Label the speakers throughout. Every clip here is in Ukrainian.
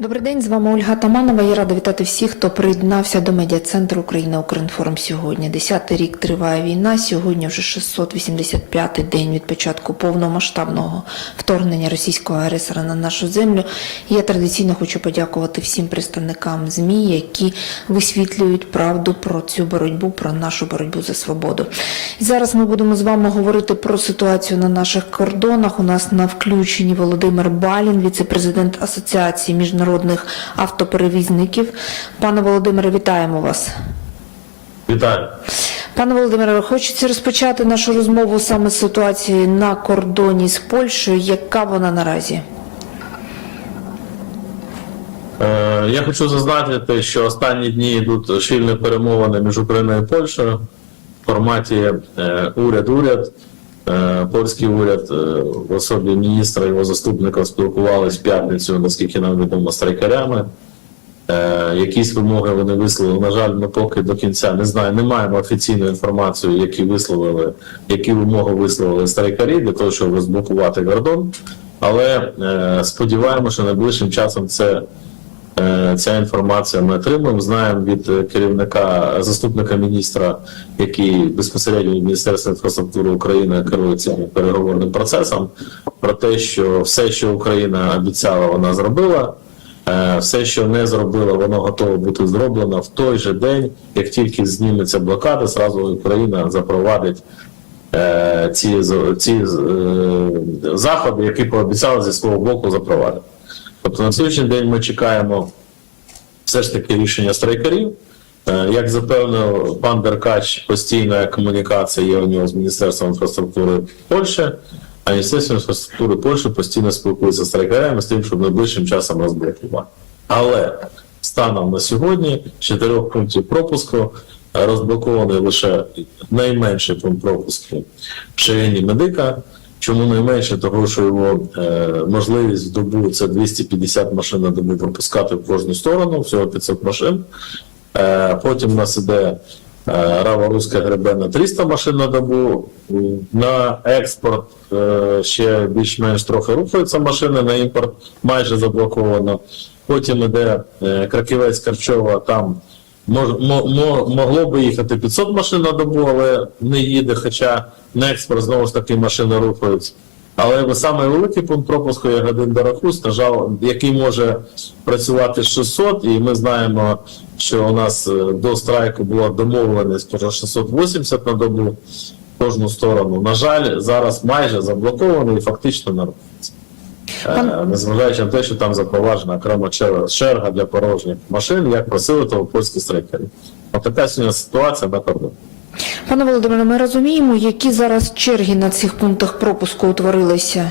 Speaker 1: Добрий день, з вами Ольга Таманова. Я рада вітати всіх, хто приєднався до медіа центру Україна Укрінформ сьогодні. Десятий рік триває війна. Сьогодні вже 685-й день від початку повномасштабного вторгнення російського агресора на нашу землю. Я традиційно хочу подякувати всім представникам змі, які висвітлюють правду про цю боротьбу, про нашу боротьбу за свободу. Зараз ми будемо з вами говорити про ситуацію на наших кордонах. У нас на включенні Володимир Балін, віце-президент Асоціації міжнародних міжнародних автоперевізників. Пане Володимире, вітаємо вас. Вітаю. Пане Володимире, хочеться розпочати нашу розмову саме з ситуації на кордоні з Польщею. Яка вона наразі?
Speaker 2: Е, я хочу зазначити, що останні дні йдуть щільні перемовини між Україною і Польщею в форматі е, уряд-уряд. Е, польський уряд е, в особі міністра його заступника спілкувалися в п'ятницю, наскільки нам відомо, страйкарями. Е, якісь вимоги вони висловили. На жаль, ми поки до кінця не знаю, не маємо офіційної інформації, які висловили, які вимоги висловили страйкарі для того, щоб розблокувати кордон. Але сподіваємося, що найближчим часом це. Е, ця інформація ми отримуємо. Знаємо від е, керівника заступника міністра, який безпосередньо від Міністерства інфраструктури України керує цим переговорним процесом, про те, що все, що Україна обіцяла, вона зробила. Е, все, що не зробила, воно готове бути зроблено в той же день, як тільки зніметься блокада, зразу Україна запровадить. Ці ці заходи, які пообіцяли зі свого боку запровадити. Тобто на сьогоднішній день ми чекаємо все ж таки рішення страйкарів. Е, як запевнив пан Деркач, постійна комунікація є у нього з Міністерством інфраструктури Польщі, а Міністерство інфраструктури Польщі постійно спілкується з страйкерами з тим, щоб найближчим часом розблокувати. Але станом на сьогодні чотирьох пунктів пропуску е, розблокований лише найменший пункт пропуску в Шегені Медика. Чому найменше? Того, що його е, можливість в добу це 250 машин на добу пропускати в кожну сторону, всього 500 машин. Е, Потім у нас іде е, рава руська гребена 300 машин на добу. На експорт е, ще більш-менш трохи рухаються машини, на імпорт майже заблоковано. Потім іде е, краківець Карчова, там мож, мо, могло би їхати 500 машин на добу, але не їде. хоча на експорт знову ж таки машини рухаються. Але найвеликий пункт пропуску є годин до стажав, який може працювати 600, і ми знаємо, що у нас е, до страйку була домовленість про 680 на добу кожну сторону. На жаль, зараз майже заблокований і фактично на е, Пан... Незважаючи на те, що там запроваджена окрема черга для порожніх машин, як просили того польські стрейкери. Отака сьогодні ситуація на кордоні.
Speaker 1: Пане Володимире, ми розуміємо, які зараз черги на цих пунктах пропуску утворилися.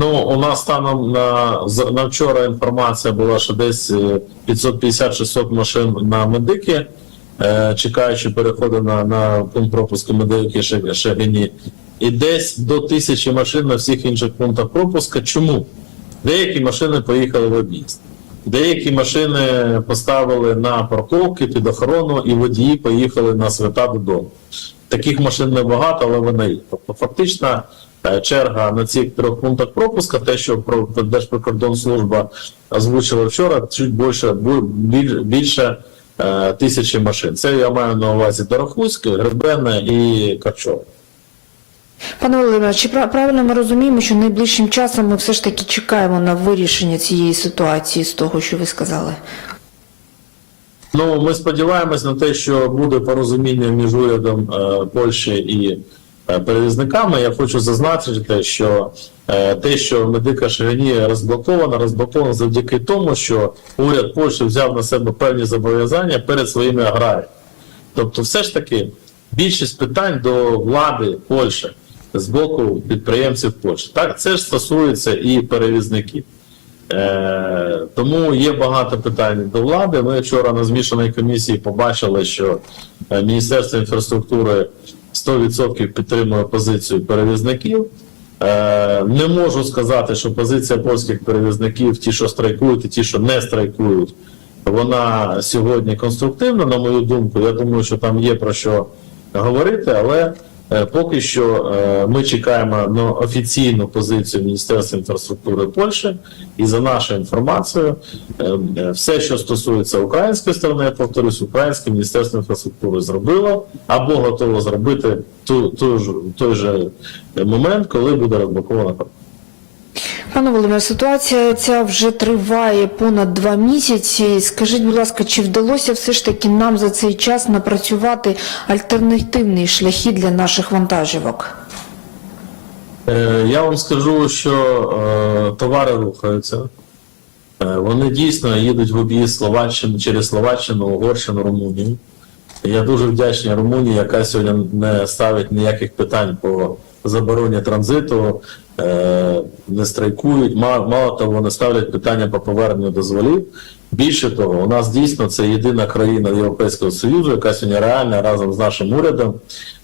Speaker 2: Ну, у нас станом на на вчора інформація була, що десь 550-600 е, машин на медики, е, чекаючи переходу на на пункт пропуску медики Шагині, і десь до тисячі машин на всіх інших пунктах пропуску. Чому деякі машини поїхали в об'їзд? Деякі машини поставили на парковки під охорону, і водії поїхали на свята додому. Таких машин небагато, але вони є. Тобто, фактично, е, черга на цих трьох пунктах пропуска, те, що Держприкордонслужба озвучила вчора, чуть більше більше е, тисячі машин. Це я маю на увазі Дорохуське, Гребене і Карчова.
Speaker 1: Пане Володимире, чи правильно ми розуміємо, що найближчим часом ми все ж таки чекаємо на вирішення цієї ситуації з того, що ви сказали?
Speaker 2: Ну ми сподіваємось на те, що буде порозуміння між урядом е, Польщі і е, перевізниками. Я хочу зазначити, що е, те, що медика Шаганія розблокована, розблокована завдяки тому, що уряд Польщі взяв на себе певні зобов'язання перед своїми аграріями. Тобто, все ж таки більшість питань до влади Польщі з боку підприємців Польщі. Так це ж стосується і перевізників. Е, Тому є багато питань до влади. Ми вчора на змішаній комісії побачили, що е, Міністерство інфраструктури 100% підтримує позицію перевізників. Е, Не можу сказати, що позиція польських перевізників, ті, що страйкують, і ті, що не страйкують, вона сьогодні конструктивна, на мою думку. Я думаю, що там є про що говорити, але. Е, поки що е, ми чекаємо на офіційну позицію Міністерства інфраструктури Польщі, і за нашою інформацією, е, все, що стосується української сторони, я повторюсь, українське міністерство інфраструктури зробило або готово зробити ту, ту той же момент, коли буде розблокована.
Speaker 1: Пане Володимире, ситуація ця вже триває понад два місяці. Скажіть, будь ласка, чи вдалося все ж таки нам за цей час напрацювати альтернативні шляхи для наших вантажівок?
Speaker 2: Е, я вам скажу, що е, товари рухаються. Е, вони дійсно їдуть в об'їзд Словаччини через Словаччину, Угорщину, Румунію. Я дуже вдячний Румунії, яка сьогодні не ставить ніяких питань по забороні транзиту. Е, не страйкують, мало того, не ставлять питання по поверненню дозволів. Більше того, у нас дійсно це єдина країна Європейського Союзу, яка сьогодні реально разом з нашим урядом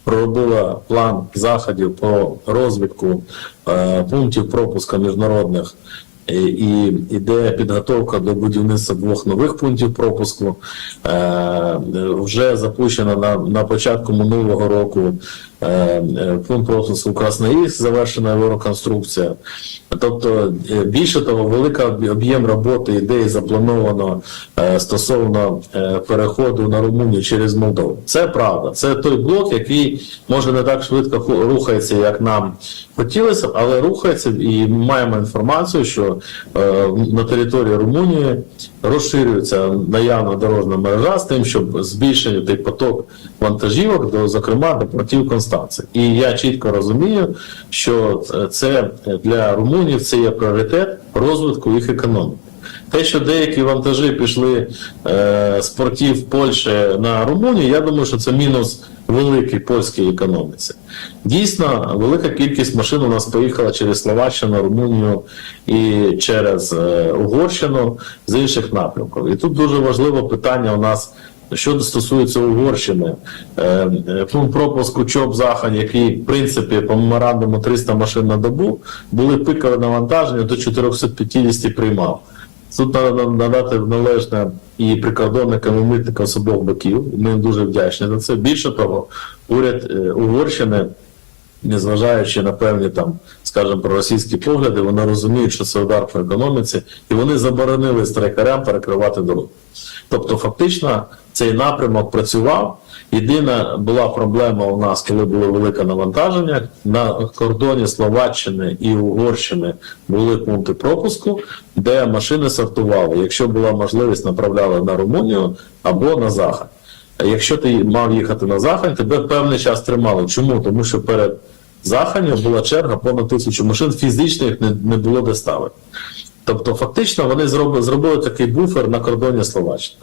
Speaker 2: проробила план заходів по розвитку е, пунктів пропуска міжнародних. І іде підготовка до будівництва двох нових пунктів пропуску. Е, вже запущено на на початку минулого року пункт пропуску Красноїх завершена його реконструкція. Тобто, е, більше того, великий об'єм роботи ідеї заплановано е, стосовно е, переходу на Румунію через Молдову. Це правда. Це той блок, який може не так швидко рухається, як нам хотілося, але рухається і ми маємо інформацію, що на території Румунії розширюється наявна дорожна мережа з тим, щоб збільшити поток вантажівок, до зокрема до портів Константина інстанцій. І я чітко розумію, що е, це для румунів це є пріоритет розвитку їх економіки. Те, що деякі вантажі пішли е, з портів Польщі на Румунію, я думаю, що це мінус великий польській економіці. Дійсно, велика кількість машин у нас поїхала через Словаччину, Румунію і через е, Угорщину з інших напрямків. І тут дуже важливе питання у нас що стосується Угорщини, е, пункт пропуску ЧОП Захан, який в принципі по меморандуму 300 машин на добу, були пикове навантаження до 450 приймав. Тут треба надати належне і прикордонникам, і митникам з обох боків. Ми їм дуже вдячні за це. Більше того, уряд е, Угорщини незважаючи на певні там, скажімо, російські погляди, вони розуміють, що це удар по економіці, і вони заборонили страйкарям перекривати дорогу. Тобто, фактично, цей напрямок працював. Єдина була проблема у нас, коли було велике навантаження. На кордоні Словаччини і Угорщини були пункти пропуску, де машини сортували. Якщо була можливість, направляли на Румунію або на Захід. Якщо ти мав їхати на Захід, тебе певний час тримали. Чому? Тому що перед Заханів була черга понад тисячу машин, фізичних не, не було де ставити. Тобто, фактично, вони зробили, зробили такий буфер на кордоні Словаччини.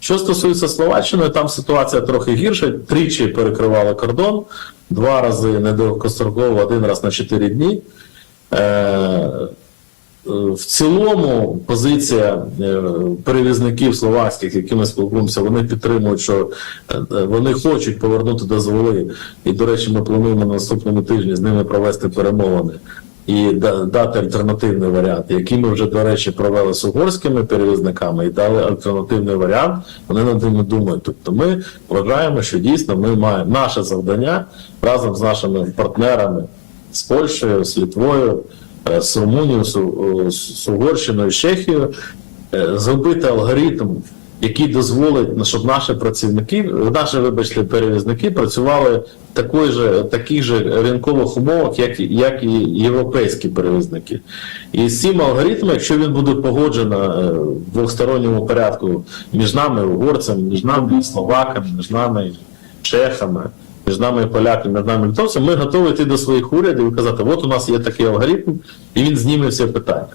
Speaker 2: Що стосується Словаччини, там ситуація трохи гірша. Тричі перекривали кордон, два рази недовгостроково, один раз на чотири дні. Е, Е, в цілому позиція е, перевізників словацьких, які ми спілкуємося, вони підтримують, що е, вони хочуть повернути дозволи. І, до речі, ми плануємо на наступному тижні з ними провести перемовини. І дати альтернативний варіант, який ми вже, до речі, провели з угорськими перевізниками і дали альтернативний варіант. Вони над ними думають. Тобто ми вважаємо, що дійсно ми маємо наше завдання разом з нашими партнерами з Польщею, з Літвою з е, Румунією, з е, Угорщиною, з Чехією, е, зробити алгоритм, який дозволить, ну, щоб наші працівники, наші вибачте, перевізники працювали в такої же, таких же ринкових умовах, як як і європейські перевізники. І з цим алгоритмом, якщо він буде погоджено в двосторонньому порядку між нами, угорцями, між нами, словаками, між нами, чехами між нами поляки, між нами литовцями, ми готові йти до своїх урядів і казати, от у нас є такий алгоритм, і він зніме всі питання.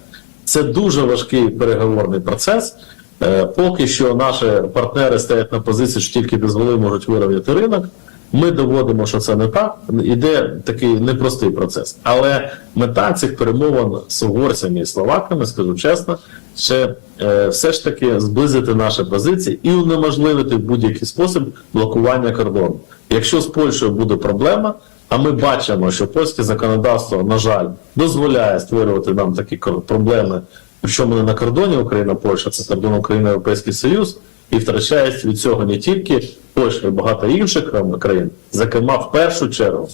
Speaker 2: Це дуже важкий переговорний процес. Е, поки що наші партнери стоять на позиції, що тільки дозволи можуть вирівняти ринок. Ми доводимо, що це не так. Іде такий непростий процес. Але мета цих перемовин з угорцями і словаками, скажу чесно, ще е, все ж таки зблизити наші позиції і унеможливити в будь-який спосіб блокування кордону. Якщо з Польщею буде проблема, а ми бачимо, що польське законодавство, на жаль, дозволяє створювати нам такі проблеми, що ми на кордоні Україна-Польща, це кордон України європейський Союз і втрачається від цього не тільки Польща, а багато інших е, країн, зокрема в першу чергу.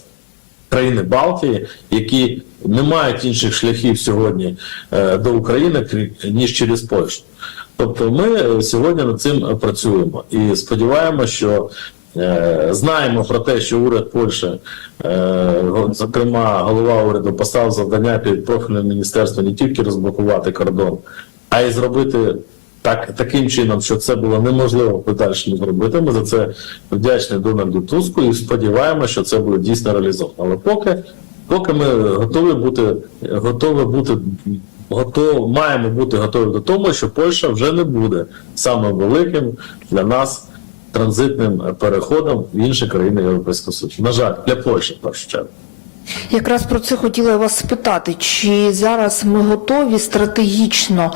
Speaker 2: Країни Балтії, які не мають інших шляхів сьогодні е, до України ніж через Польщу. Тобто, ми е, сьогодні над цим працюємо і сподіваємося, що знаємо про те, що уряд Польщі, зокрема, голова уряду, поставив завдання під профільним міністерством не тільки розблокувати кордон, а й зробити так таким чином, що це було неможливо подальшому зробити. Ми за це вдячні Дональду Туску і сподіваємося, що це буде дійсно реалізовано. Але поки поки ми готові бути, готові бути готов, маємо бути готові до того, що Польща вже не буде самим великим для нас транзитним переходом в інші країни Європейського Союзу. На жаль, для Польщі в першу чергу.
Speaker 1: Якраз про це хотіла вас спитати, чи зараз ми готові стратегічно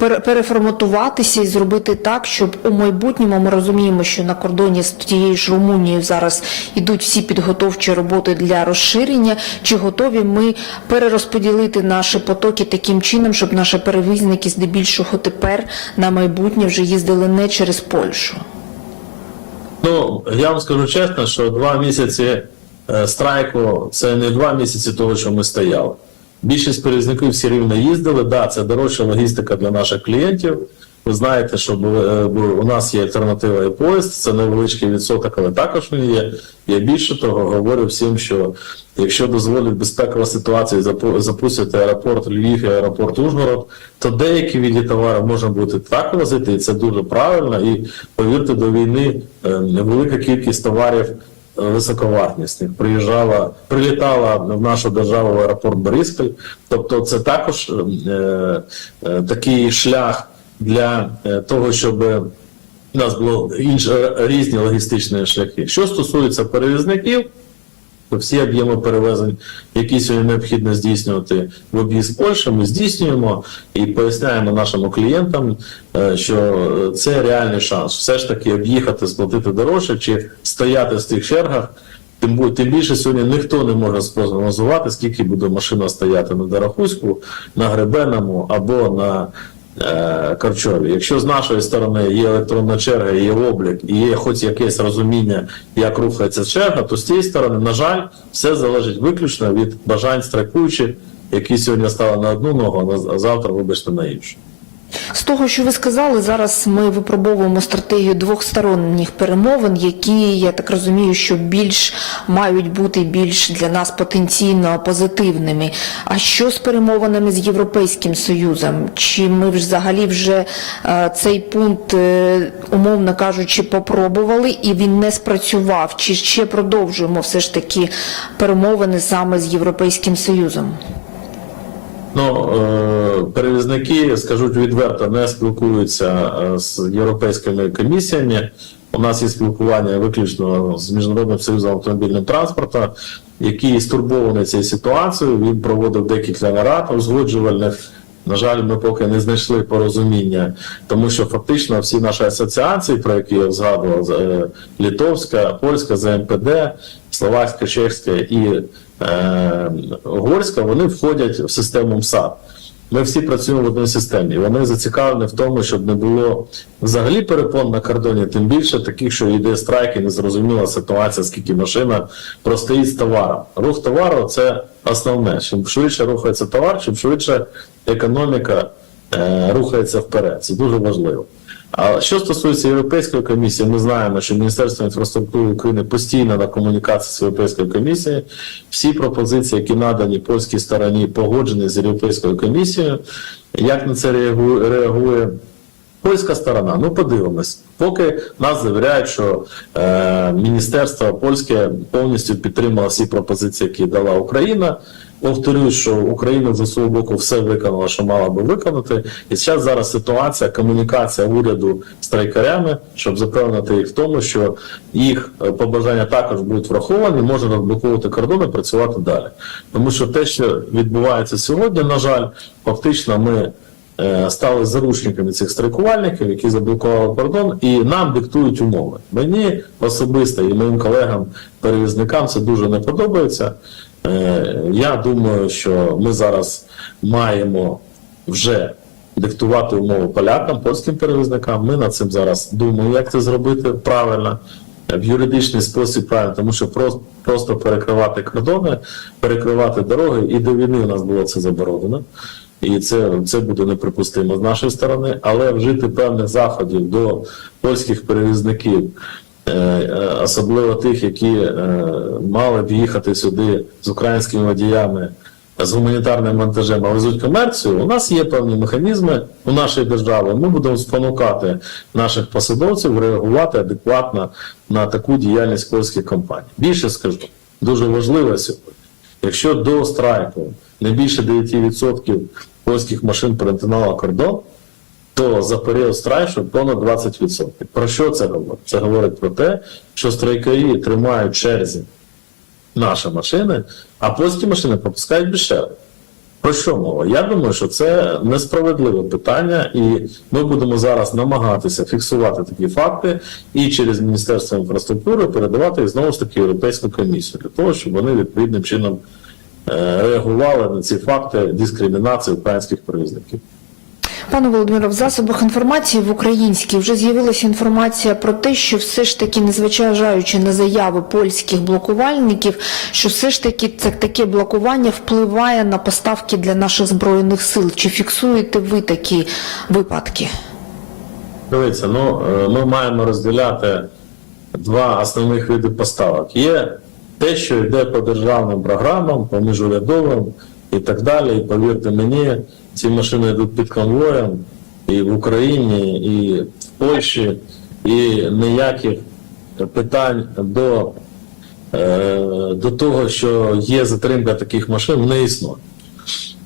Speaker 1: переформатуватися і зробити так, щоб у майбутньому ми розуміємо, що на кордоні з тією ж Румунією зараз йдуть всі підготовчі роботи для розширення, чи готові ми перерозподілити наші потоки таким чином, щоб наші перевізники здебільшого тепер на майбутнє вже їздили не через Польщу?
Speaker 2: Ну я вам скажу чесно, що два місяці. Е, страйку це не два місяці того, що ми стояли. Більшість перевізників всі рівно їздили. Так, да, це дорожча логістика для наших клієнтів. Ви знаєте, що е, у нас є альтернатива і поїзд, це невеличкий відсоток, але також він є. Я більше того говорю всім, що якщо дозволить безпекова ситуація, запустити аеропорт Львів і аеропорт Ужгород, то деякі віді товарів можна буде так возити, і це дуже правильно. І повірте, до війни е, велика кількість товарів високовартісних приїжджала, прилітала в нашу державу в аеропорт Бориспіль. Тобто, це також е, е, такий шлях для е, того, щоб у нас було інші різні логістичні шляхи. Що стосується перевізників що всі об'єми перевезень, які сьогодні необхідно здійснювати в об'їзд Польщі, ми здійснюємо і поясняємо нашим клієнтам, е, що е, це реальний шанс. Все ж таки об'їхати, сплатити дорожче чи стояти в тих чергах. Тим тим більше сьогодні ніхто не може спрогнозувати, скільки буде машина стояти на Дарахуську, на Гребеному або на Е, Карчові. Якщо з нашої сторони є електронна черга, є облік, і є хоч якесь розуміння, як рухається черга, то з цієї сторони, на жаль, все залежить виключно від бажань страйкуючих, які сьогодні стали на одну ногу, а завтра, вибачте, на іншу.
Speaker 1: З того, що ви сказали, зараз ми випробовуємо стратегію двохсторонніх перемовин, які я так розумію, що більш мають бути більш для нас потенційно позитивними. А що з перемовинами з європейським союзом? Чи ми взагалі вже е, цей пункт, е, умовно кажучи, попробували і він не спрацював? Чи ще продовжуємо все ж таки перемовини саме з європейським союзом?
Speaker 2: Ну перевізники скажуть відверто, не спілкуються е, з європейськими комісіями. У нас є спілкування виключно з міжнародним союзом автомобільного транспорту, який стурбований цією ситуацією. Він проводив декілька нарад узгоджувальних. На жаль, ми поки не знайшли порозуміння, тому що фактично всі наші асоціації, про які я згадував, е, Литовська, Польська, ЗМПД, Словацька, Чеська і е, Угорська, вони входять в систему МСАД. Ми всі працюємо в одній системі. Вони зацікавлені в тому, щоб не було взагалі перепон на кордоні, тим більше таких, що йде страйк і незрозуміла ситуація, скільки машина простоїть з товаром. Рух товару це основне. Чим швидше рухається товар, чим швидше економіка е, рухається вперед. Це дуже важливо. А що стосується Європейської комісії, ми знаємо, що Міністерство інфраструктури України постійно на комунікації з Європейською комісією. Всі пропозиції, які надані польській стороні, погоджені з Європейською комісією. Як на це реагує? Польська сторона, ну подивимось, поки нас завіряють, що е, міністерство польське повністю підтримало всі пропозиції, які дала Україна повторюю, що Україна за свого боку все виконала, що мала би виконати. І зараз зараз ситуація, комунікація уряду з трайкарями, щоб запевнити їх в тому, що їх е, побажання також будуть враховані, можна розблоковувати кордони, працювати далі. Тому що те, що відбувається сьогодні, на жаль, фактично ми. Е, стали заручниками цих страйкувальників, які заблокували кордон, і нам диктують умови. Мені особисто і моїм колегам-перевізникам це дуже не подобається. Е, я думаю, що ми зараз маємо вже диктувати умови полякам, польським перевізникам. Ми над цим зараз думаємо, як це зробити правильно. Е, в юридичний спосіб правильно, тому що просто перекривати кордони, перекривати дороги, і до війни у нас було це заборонено, і це це буде неприпустимо з нашої сторони, але вжити певних заходів до польських перевізників Е, е, особливо тих, які е, мали б їхати сюди з українськими водіями. З гуманітарним вантажем, але везуть комерцію, у нас є певні механізми у нашій державі. Ми будемо спонукати наших посадовців реагувати адекватно на таку діяльність польських компаній. Більше скажу, дуже важливо сьогодні. Якщо до страйку не більше 9% польських машин перетинало кордон, то за період страйшу понад 20%. Про що це говорить? Це говорить про те, що страйкарі тримають черзі наші машини, а польські машини пропускають більше. Про що мова? Я думаю, що це несправедливе питання, і ми будемо зараз намагатися фіксувати такі факти і через Міністерство інфраструктури передавати їх знову ж таки Європейську комісію для того, щоб вони відповідним чином е, реагували на ці факти дискримінації українських перевізників.
Speaker 1: Пане Володимире, в засобах інформації в українській вже з'явилася інформація про те, що все ж таки, незважаючи на заяви польських блокувальників, що все ж таки це таке блокування впливає на поставки для наших збройних сил. Чи фіксуєте ви такі випадки?
Speaker 2: Дивіться, ну е, ми маємо розділяти два основних види поставок: є те, що йде по державним програмам, по урядовим і так далі. І повірте мені, ці машини йдуть під конвоєм і в Україні, і в Польщі, і ніяких питань до е, до того, що є затримка таких машин, не існує.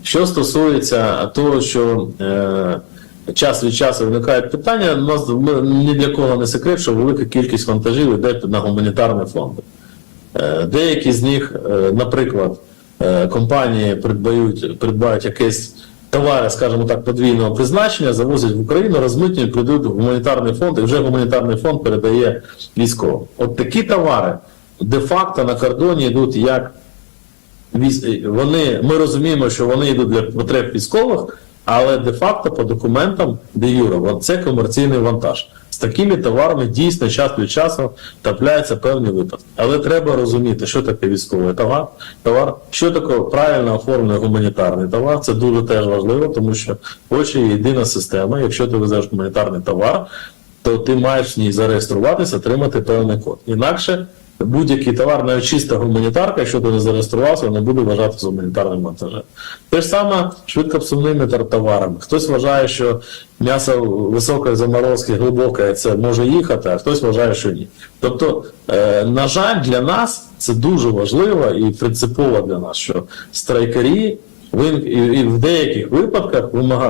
Speaker 2: Що стосується того, що е, Час від часу виникають питання, у нас ні для кого не секрет, що велика кількість вантажів йде на гуманітарні фонди. Е, деякі з них, наприклад, Е, компанії придбають придбають якесь товари, скажімо так, подвійного призначення, завозять в Україну, розмитнюють, прийдуть в гуманітарний фонд, і вже гуманітарний фонд передає військовим. От такі товари де-факто на кордоні йдуть як вони, ми розуміємо, що вони йдуть для потреб військових, але де-факто по документам де юра, це комерційний вантаж. З такими товарами дійсно час від часу трапляються певні випадки. Але треба розуміти, що таке військовий товар, товар, що таке правильно оформлений гуманітарний товар. Це дуже теж важливо, тому що очі єдина система. Якщо ти везеш гуманітарний товар, то ти маєш в ній зареєструватися, отримати певний код. Інакше будь-який товар, навіть чиста гуманітарка, якщо ти не зареєструвався, вона буде вважатися гуманітарним вантажем. Те ж саме швидкопсумними товарами. Хтось вважає, що м'ясо високої заморозки, глибоке, це може їхати, а хтось вважає, що ні. Тобто, е, на жаль, для нас це дуже важливо і принципово для нас, що страйкарі. І в деяких випадках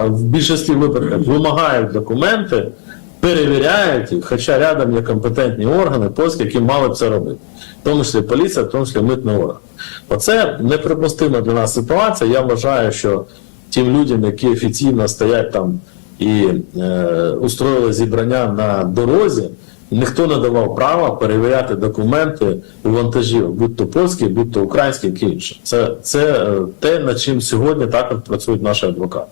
Speaker 2: в більшості випадках вимагають документи перевіряють хоча рядом є компетентні органи, польські, які мали б це робити, в тому числі поліція, в тому числі митний орган. Оце неприпустима для нас ситуація. Я вважаю, що тим людям, які офіційно стоять там і е, устроїли зібрання на дорозі, ніхто не давав права перевіряти документи у вантажів, будь то польські, будь то українські, які інші. Це, це е, те, над чим сьогодні також працюють наші адвокати.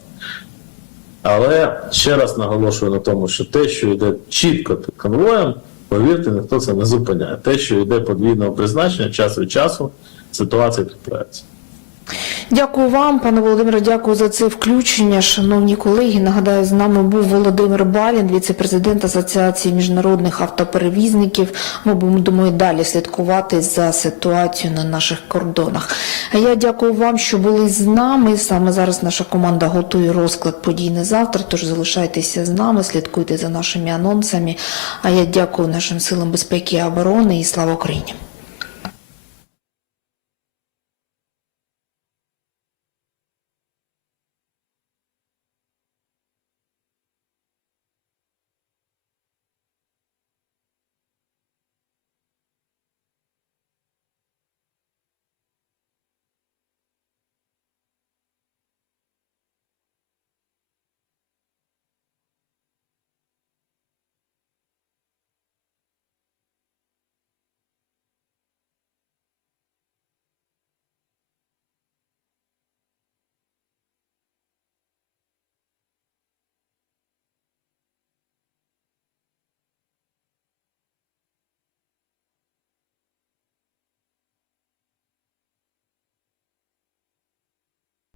Speaker 2: Але ще раз наголошую на тому, що те, що йде чітко під конвоєм, повірте, ніхто це не зупиняє. Те, що йде подвійного призначення, час від часу ситуація підправиться.
Speaker 1: Дякую вам, пане Володимире. Дякую за це включення. Шановні колеги. Нагадаю, з нами був Володимир Балін, віце-президент Асоціації міжнародних автоперевізників. Ми будемо і далі слідкувати за ситуацією на наших кордонах. А я дякую вам, що були з нами. Саме зараз наша команда готує розклад подій на завтра. Тож залишайтеся з нами, слідкуйте за нашими анонсами. А я дякую нашим силам безпеки і оборони і слава Україні.